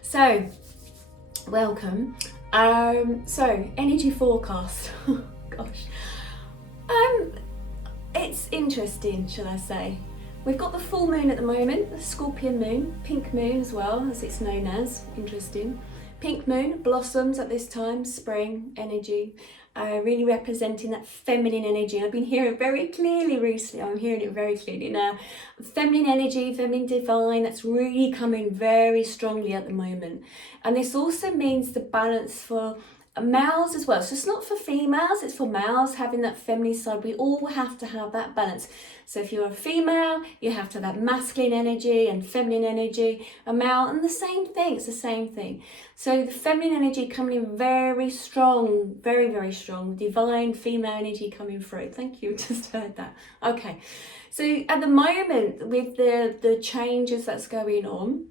So, welcome. So energy forecast. Gosh. It's interesting, shall I say. We've got the full moon at the moment, the Scorpion moon, pink moon as well, as it's known as. Interesting. Pink moon blossoms at this time, spring energy, really representing that feminine energy. I've been hearing it very clearly recently. I'm hearing it very clearly now. Feminine energy, feminine divine, that's really coming very strongly at the moment. And this also means the balance for males as well. So it's not for females, it's for males having that feminine side. We all have to have that balance. So if you're a female, you have to have that masculine energy and feminine energy. A male, and the same thing, it's the same thing. So the feminine energy coming in very strong, very, very strong. Divine female energy coming through. Thank you, just heard that. Okay, so at the moment with the changes that's going on,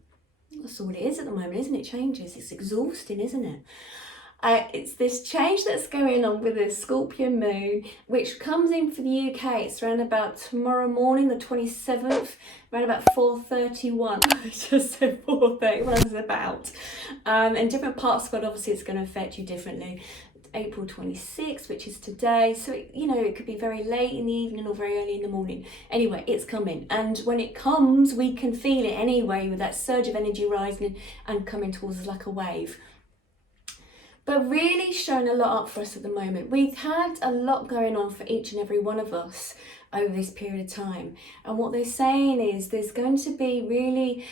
that's all it is at the moment, isn't it? Changes. It's exhausting, isn't it? It's this change that's going on with the Scorpion moon, which comes in for the UK. It's around about tomorrow morning, the 27th, around about 4:31. I just said 4:30, what I was about. And different parts of God, obviously, it's going to affect you differently. April 26th, which is today. So, it could be very late in the evening or very early in the morning. Anyway, it's coming. And when it comes, we can feel it anyway with that surge of energy rising and coming towards us like a wave. But really showing a lot up for us at the moment. We've had a lot going on for each and every one of us over this period of time. And what they're saying is there's going to be really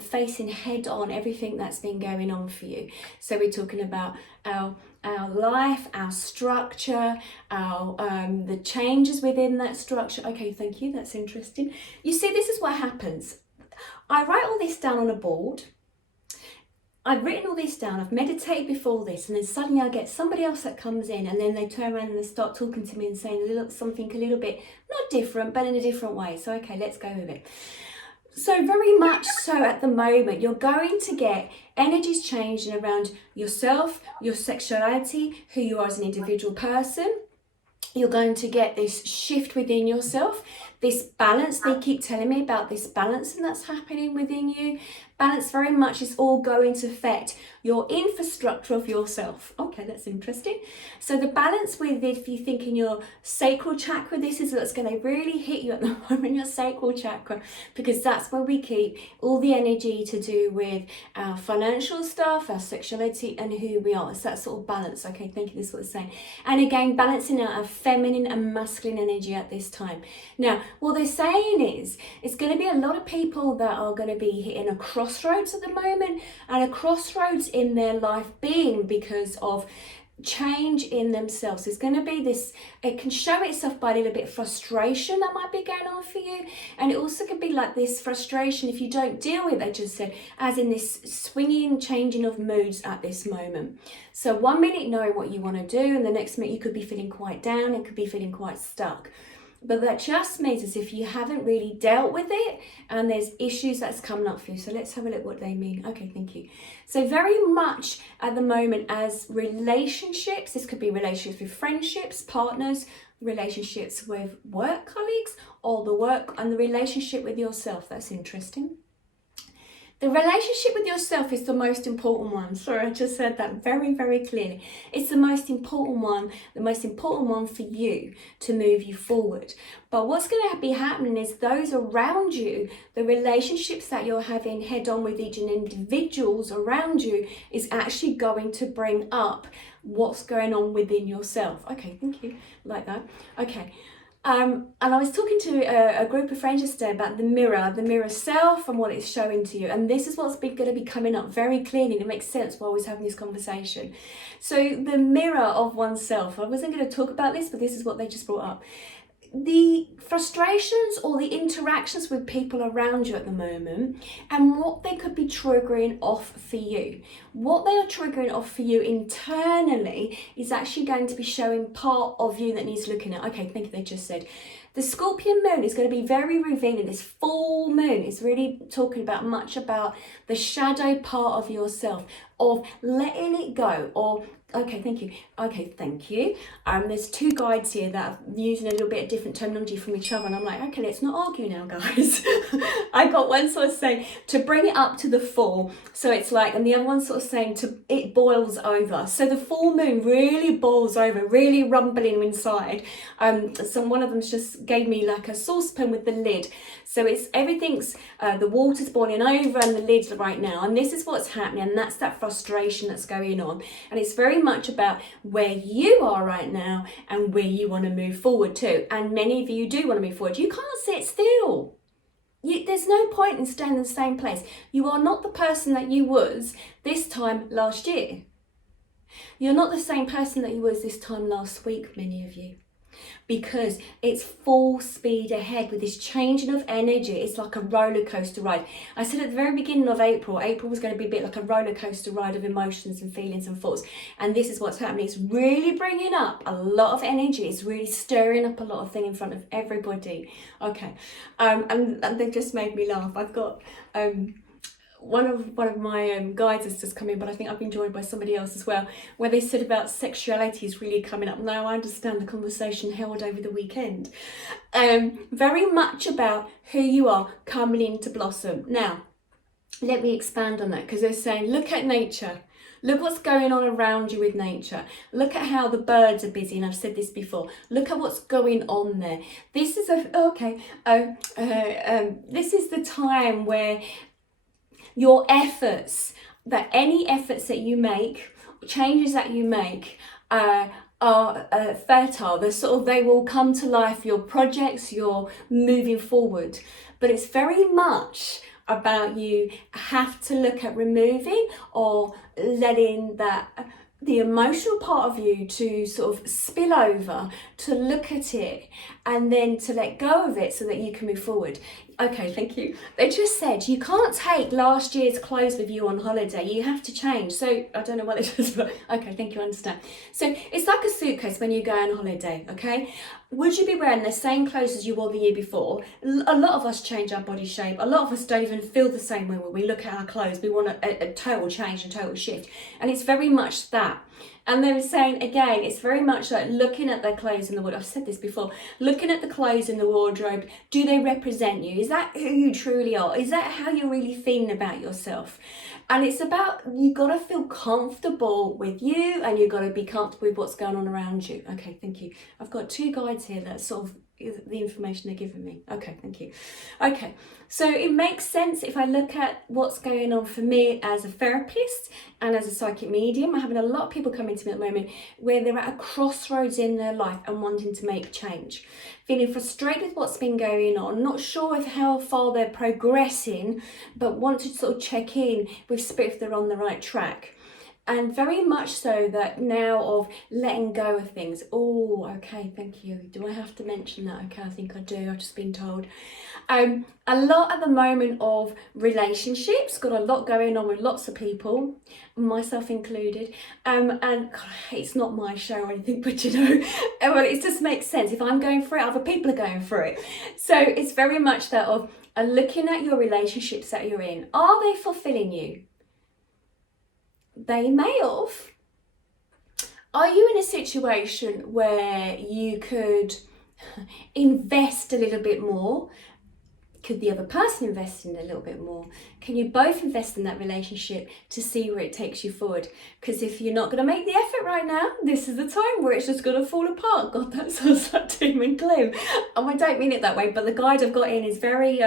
facing head on everything that's been going on for you. So we're talking about our life, our structure, the changes within that structure. Okay, thank you, that's interesting. You see, this is what happens. I write all this down on a board. I've written all this down, I've meditated before this, and then suddenly I get somebody else that comes in, and then they turn around and they start talking to me and saying something a little bit, not different, but in a different way. So, okay, let's go with it. So very much so at the moment, you're going to get energies changing around yourself, your sexuality, who you are as an individual person. You're going to get this shift within yourself, this balance. They keep telling me about this balancing that's happening within you. Balance very much is all going to affect your infrastructure of yourself. Okay, that's interesting. So the balance with, if you think in your sacral chakra, this is what's going to really hit you at the moment, your sacral chakra, because that's where we keep all the energy to do with our financial stuff, our sexuality, and who we are. It's that sort of balance. Okay, thank you, this is what it's saying. And again, balancing out our feminine and masculine energy at this time. Now, what they're saying is, it's going to be a lot of people that are going to be hitting a crossroads at the moment, and a crossroads in their life being because of change in themselves. There's going to be this, it can show itself by a little bit of frustration that might be going on for you, and it also could be like this frustration if you don't deal with it, I just said, as in this swinging, changing of moods at this moment. So 1 minute knowing what you want to do, and the next minute you could be feeling quite down, it could be feeling quite stuck. But that just means as if you haven't really dealt with it and there's issues that's coming up for you. So let's have a look what they mean. Okay, thank you. So very much at the moment as relationships, this could be relationships with friendships, partners, relationships with work colleagues, or the work and the relationship with yourself. That's interesting. The relationship with yourself is the most important one. Sorry, I just said that very, very clearly. It's the most important one for you to move you forward. But what's going to be happening is those around you, the relationships that you're having head on with each individuals around you is actually going to bring up what's going on within yourself. Okay, thank you. Like that. Okay. And I was talking to a group of friends yesterday about the mirror self and what it's showing to you. And this is what's going to be coming up very clearly. It makes sense while I was having this conversation. So the mirror of oneself, I wasn't going to talk about this, but this is what they just brought up. The frustrations or the interactions with people around you at the moment and what they could be triggering off for you. What they are triggering off for you internally is actually going to be showing part of you that needs looking at. Okay, thank you, they just said. The Scorpion moon is going to be very revealing. This full moon is really talking about much about the shadow part of yourself. of letting it go, or okay, thank you. Okay, thank you. There's two guides here that are using a little bit of different terminology from each other, and I'm like, okay, let's not argue now, guys. I got one sort of saying to bring it up to the full, so it's like, and the other one sort of saying to it boils over. So the full moon really boils over, really rumbling inside. So one of them just gave me like a saucepan with the lid. So it's everything's the water's boiling over and the lid's right now, and this is what's happening, and that's that frustration that's going on, and it's very much about where you are right now and where you want to move forward to. And many of you do want to move forward. You can't sit still. There's no point in staying in the same place. You are not the person that you was this time last year. You're not the same person that you was this time last week, many of you. Because it's full speed ahead with this changing of energy. It's like a roller coaster ride. I said at the very beginning of April was going to be a bit like a roller coaster ride of emotions and feelings and thoughts. And this is what's happening. It's really bringing up a lot of energy. It's really stirring up a lot of things in front of everybody. Okay, and they just made me laugh. I've got one of my guides has just come in, but I think I've been joined by somebody else as well, where they said about sexuality is really coming up. Now I understand the conversation held over the weekend. Very much about who you are coming into blossom. Now, let me expand on that, because they're saying, look at nature. Look what's going on around you with nature. Look at how the birds are busy, and I've said this before. Look at what's going on there. This is this is the time where your efforts, that any efforts that you make, changes that you make, are fertile. They will come to life. Your projects, you're moving forward. But it's very much about you have to look at removing or letting the emotional part of you to sort of spill over, to look at it and then to let go of it so that you can move forward. Okay, thank you. They just said you can't take last year's clothes with you on holiday. You have to change. So I don't know what they just, okay, thank you, I understand. So it's like a suitcase when you go on holiday, okay? Would you be wearing the same clothes as you wore the year before? A lot of us change our body shape. A lot of us don't even feel the same way when we look at our clothes. We want a total change, a total shift. And it's very much that. And they were saying, again, it's very much like looking at their clothes in the wardrobe. I've said this before. Looking at the clothes in the wardrobe, do they represent you? Is that who you truly are? Is that how you're really feeling about yourself? And it's about, you got to feel comfortable with you, and you've got to be comfortable with what's going on around you. Okay, thank you. I've got two guides here that sort of the information they're giving me. Okay, thank you. Okay, so it makes sense if I look at what's going on for me as a therapist and as a psychic medium. I'm having a lot of people coming to me at the moment where they're at a crossroads in their life and wanting to make change, feeling frustrated with what's been going on, not sure of how far they're progressing, but want to sort of check in with spirit if they're on the right track. And very much so that now of letting go of things. Oh, okay, thank you. Do I have to mention that? Okay, I think I do. I've just been told. A lot at the moment of relationships, got a lot going on with lots of people, myself included. And God, it's not my show or anything, but you know, well, it just makes sense. If I'm going through it, other people are going through it. So it's very much that of looking at your relationships that you're in. Are they fulfilling you? They may have. Are you in a situation where you could invest a little bit more? Could the other person invest in a little bit more? Can you both invest in that relationship to see where it takes you forward? Because if you're not going to make the effort right now, this is the time where it's just going to fall apart. God, that sounds like doom and gloom. And I don't mean it that way, but the guide I've got in is very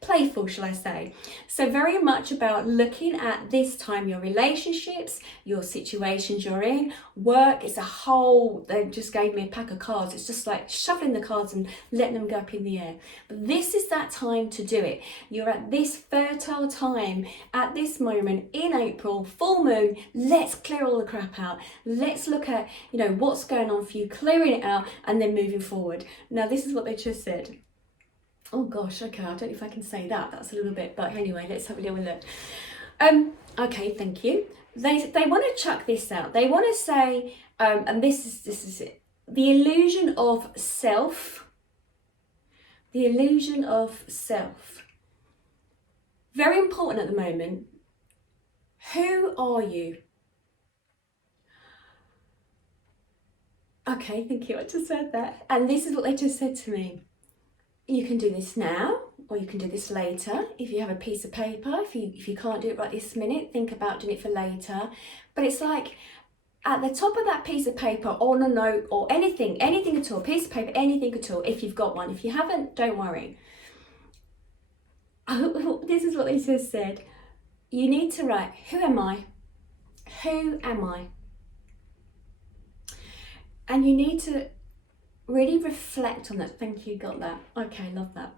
playful, shall I say. So very much about looking at this time, your relationships, your situations you're in, work. It's a whole, they just gave me a pack of cards. It's just like shuffling the cards and letting them go up in the air. But this is that time to do it. You're at this fertile time, at this moment in April, full moon. Let's clear all the crap out. Let's look at, you know, what's going on for you, clearing it out and then moving forward. Now, this is what they just said. Oh gosh, okay, I don't know if I can say that. That's a little bit, but anyway, let's have a little look. Okay, thank you. They want to chuck this out. They want to say, and this is it. The illusion of self. The illusion of self. Very important at the moment. Who are you? Okay, thank you, I just said that. And this is what they just said to me. You can do this now, or you can do this later. If you have a piece of paper, if you can't do it right this minute, think about doing it for later. But it's like, at the top of that piece of paper, on a note, or anything at all, piece of paper, anything at all, if you've got one. If you haven't, don't worry. This is what they just said. You need to write, who am I? Who am I? And you need to really reflect on that. Thank you, got that. Okay, love that.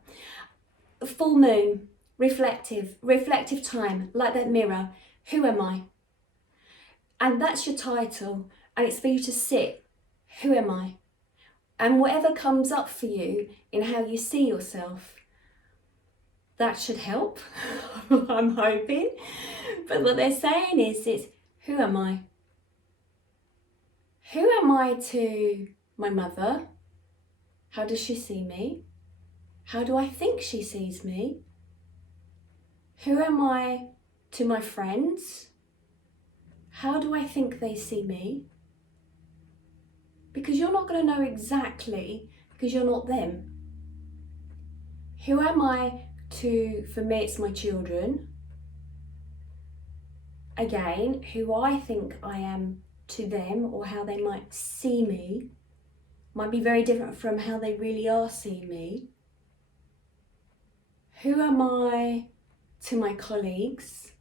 Full moon, reflective time, like that mirror. Who am I? And that's your title, and it's for you to sit. Who am I? And whatever comes up for you in how you see yourself, that should help. I'm hoping. But what they're saying is, it's who am I? Who am I to my mother? How does she see me? How do I think she sees me? Who am I to my friends? How do I think they see me? Because you're not going to know exactly, because you're not them. Who am I to, for me it's my children. Again, who I think I am to them, or how they might see me, might be very different from how they really are seeing me. Who am I to my colleagues?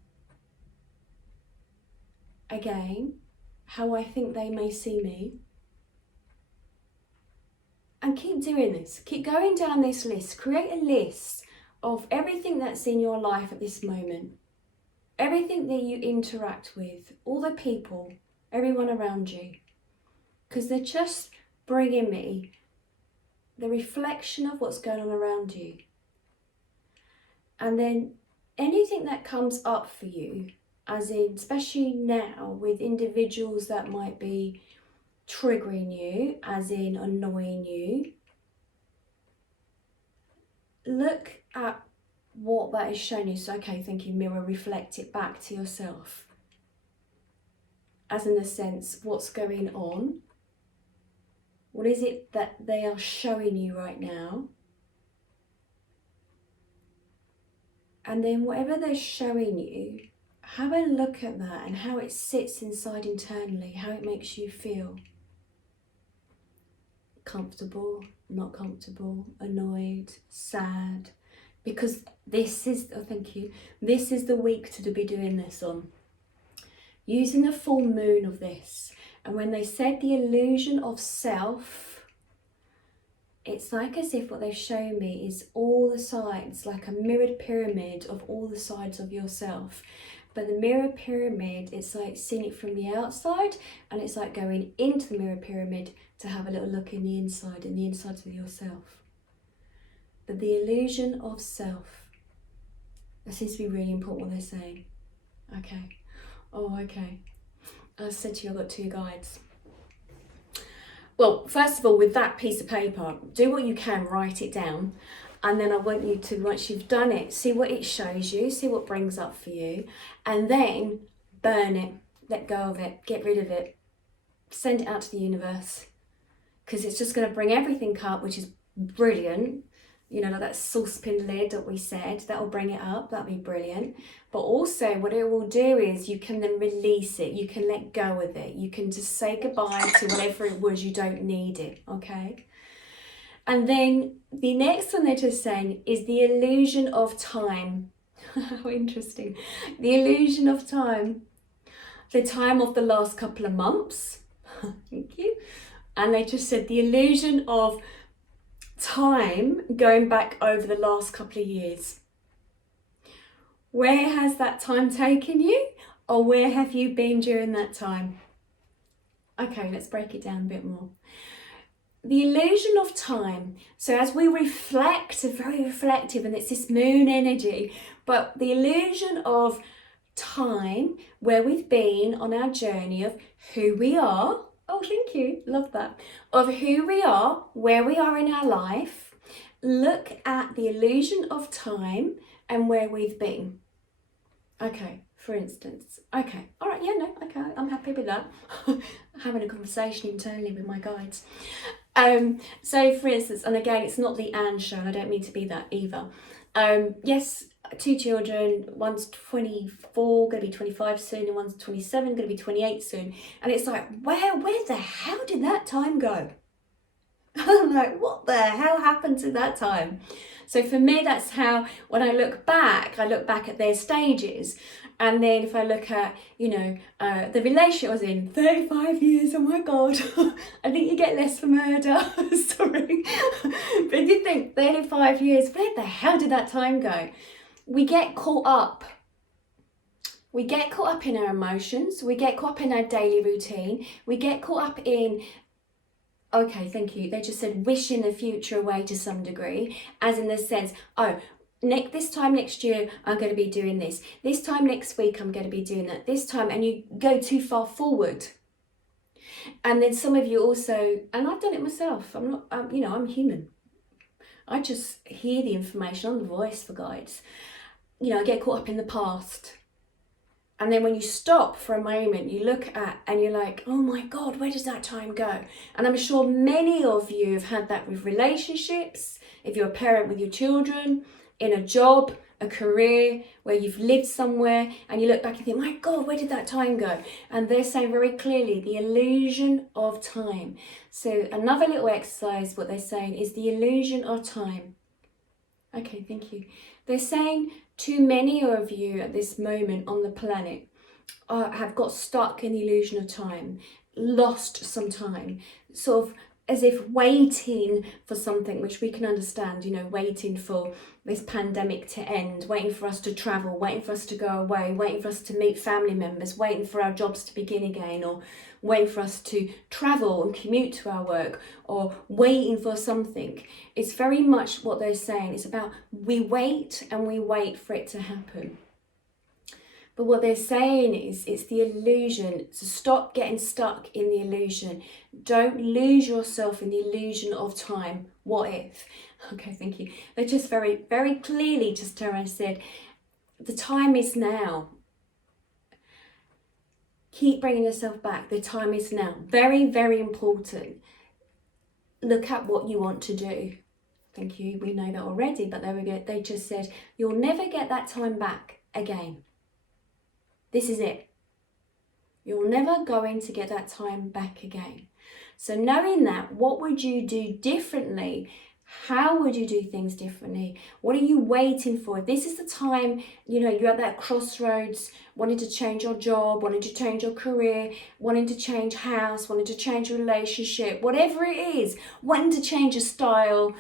Again, how I think they may see me. And keep doing this. Keep going down this list. Create a list of everything that's in your life at this moment. Everything that you interact with, all the people, everyone around you. Because they're just bringing me the reflection of what's going on around you. And then anything that comes up for you, as in, especially now with individuals that might be triggering you, as in annoying you, look at what that is showing you. So, okay, thank you, mirror, reflect it back to yourself. As in the sense, what's going on? What is it that they are showing you right now? And then whatever they're showing you, have a look at that and how it sits inside internally, how it makes you feel. Comfortable, not comfortable, annoyed, sad. Because this is, oh thank you, this is the week to be doing this on. Using the full moon of this. And when they said the illusion of self, it's like as if what they've shown me is all the sides, like a mirrored pyramid of all the sides of yourself. But the mirror pyramid, it's like seeing it from the outside, and it's like going into the mirror pyramid to have a little look in the inside of yourself. But the illusion of self, that seems to be really important what they're saying. Okay. Oh, okay. As I said to you, I've got two guides. Well, first of all, with that piece of paper, do what you can, write it down. And then I want you to, once you've done it, see what it shows you, see what brings up for you, and then burn it, let go of it, get rid of it, send it out to the universe, because it's just going to bring everything up, which is brilliant. You know, like that saucepan lid that we said, that will bring it up, that'll be brilliant. But also what it will do is you can then release it, you can let go of it, you can just say goodbye to whatever it was, you don't need it, okay? And then the next one they're just saying is the illusion of time. How interesting. The illusion of time. The time of the last couple of months. Thank you. And they just said the illusion of time going back over the last couple of years. Where has that time taken you? Or where have you been during that time? Okay, let's break it down a bit more. The illusion of time. So as we reflect, very reflective, and it's this moon energy, but the illusion of time, where we've been on our journey of who we are. Oh, thank you, love that. Of who we are, where we are in our life. Look at the illusion of time and where we've been. Okay, for instance. Okay, all right, yeah, no, okay, I'm happy with that. Having a conversation internally with my guides. So for instance, and again, it's not the and show, and I don't mean to be that either. Yes, 2 children, one's 24, gonna be 25 soon, and one's 27, gonna be 28 soon. And it's like, where the hell did that time go? I'm like, what the hell happened to that time? So for me, that's how, when I look back at their stages. And then if I look at, the relationship I was in, 35 years, oh my God, I think you get less for murder, sorry. But if you think 35 years, where the hell did that time go? We get caught up. We get caught up in our emotions. We get caught up in our daily routine. We get caught up in, okay, thank you. They just said wishing the future away to some degree, as in the sense, this time next year, I'm going to be doing this. This time next week, I'm going to be doing that. This time, and you go too far forward. And then some of you also, and I've done it myself. I'm human. I just hear the information on the voice for guides. I get caught up in the past. And then when you stop for a moment, you look at and you're like, oh my God, where does that time go? And I'm sure many of you have had that with relationships, if you're a parent with your children, in a job, a career, where you've lived somewhere and you look back and think, my God, where did that time go? And they're saying very clearly, the illusion of time. So another little exercise, what they're saying is the illusion of time. Okay, thank you. They're saying too many of you at this moment on the planet have got stuck in the illusion of time, lost some time, sort of as if waiting for something, which we can understand, waiting for this pandemic to end, waiting for us to travel, waiting for us to go away, waiting for us to meet family members, waiting for our jobs to begin again, or waiting for us to travel and commute to our work, or waiting for something. It's very much what they're saying. It's about we wait and we wait for it to happen. But what they're saying is it's the illusion. So stop getting stuck in the illusion. Don't lose yourself in the illusion of time. What if? Okay, thank you. They just very, very clearly just turned around and said, the time is now. Keep bringing yourself back. The time is now. Very, very important. Look at what you want to do. Thank you. We know that already, but there we go. They just said, you'll never get that time back again. This is it. You're never going to get that time back again. So knowing that, what would you do differently? How would you do things differently? What are you waiting for? This is the time, you're at that crossroads, wanting to change your job, wanting to change your career, wanting to change house, wanting to change your relationship, whatever it is, wanting to change your style,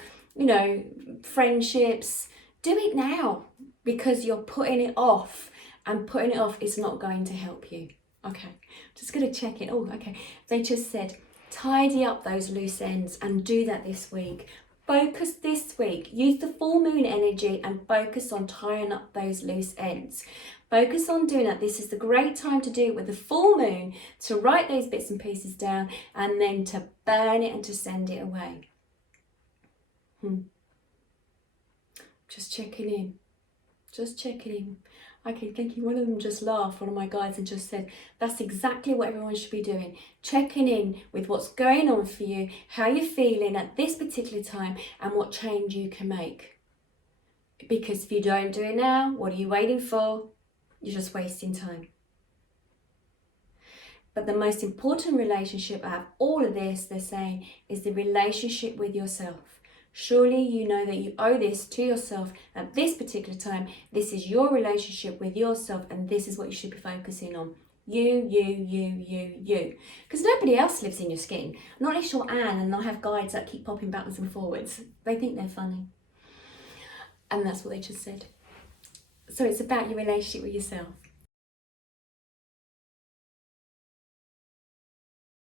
friendships. Do it now, because you're putting it off. And putting it off is not going to help you. Okay, just going to check it. Oh, okay. They just said, tidy up those loose ends and do that this week. Focus this week. Use the full moon energy and focus on tying up those loose ends. Focus on doing that. This is the great time to do it with the full moon, to write those bits and pieces down and then to burn it and to send it away. Just checking in. Just checking in. Okay, thank you. One of them just laughed, one of my guides, and just said, that's exactly what everyone should be doing. Checking in with what's going on for you, how you're feeling at this particular time, and what change you can make. Because if you don't do it now, what are you waiting for? You're just wasting time. But the most important relationship out of all of this, they're saying, is the relationship with yourself. Surely you know that you owe this to yourself at this particular time. This is your relationship with yourself, and this is what you should be focusing on. You. Because nobody else lives in your skin. Not unless you're Anne and I have guides that keep popping backwards and forwards. They think they're funny. And that's what they just said. So it's about your relationship with yourself.